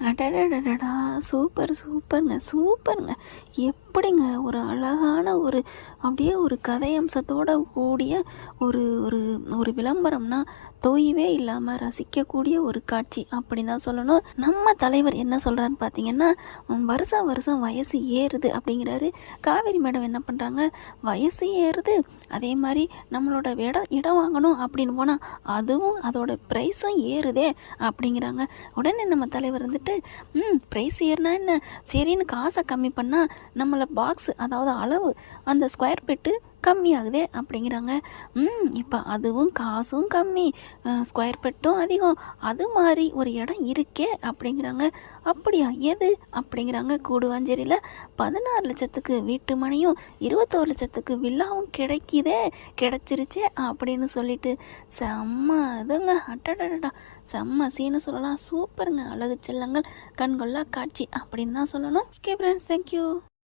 அடடடடடா! Super, சூப்பர்ங்க, சூப்பர்ங்க. எப்படிங்க ஒரு அழகான அப்படியே ஒரு கதை அம்சத்தோட கூடிய ஒரு ஒரு ஒரு விளம்பரம்னா, தொய்வே இல்லாம ரசிக்கக்கூடிய ஒரு காட்சி அப்படின்னு தான் சொல்லணும். நம்ம தலைவர் என்ன சொல்றாருன்னு பார்த்தீங்கன்னா, வருஷம் வருஷம் வயசு ஏறுது அப்படிங்கிறாரு. காவேரி மேடம் என்ன பண்றாங்க, வயசு ஏறுது, அதே மாரி நம்மளோட இடம் வாங்கணும் அப்படின்னு போனா, அதுவும் அதோட ப்ரைஸும் ஏறுதே அப்படிங்கிறாங்க. உடனே நம்ம தலைவர் வந்துட்டு, ப்ரைஸ் ஏறினா என்ன, சரின்னு காசை கம்மி பண்ணால் நம்மளை பாக்ஸு அதாவது அளவு அந்த ஸ்கொயர் ஃபீட்டு கம்மியாகுதே அப்படிங்கிறாங்க. இப்போ அதுவும் காசும் கம்மி, ஸ்கொயர் ஃபீட்டும் அதிகம், அது மாதிரி ஒரு இடம் இருக்கே அப்படிங்கிறாங்க. அப்படியா, எது அப்படிங்கிறாங்க. கூடுவாஞ்சேரியில் 16 லட்சத்துக்கு வீட்டு மனையும் 21 லட்சத்துக்கு வில்லாவும் கிடைச்சிருச்சே அப்படின்னு சொல்லிட்டு செம்ம இதுங்க. அட்டடடா, செம்ம சீனு சொல்லலாம். சூப்பருங்க, அழகு செல்லங்கள் கண்கொள்ளா காட்சி அப்படின்னு தான் சொல்லணும். Okay friends, thank you.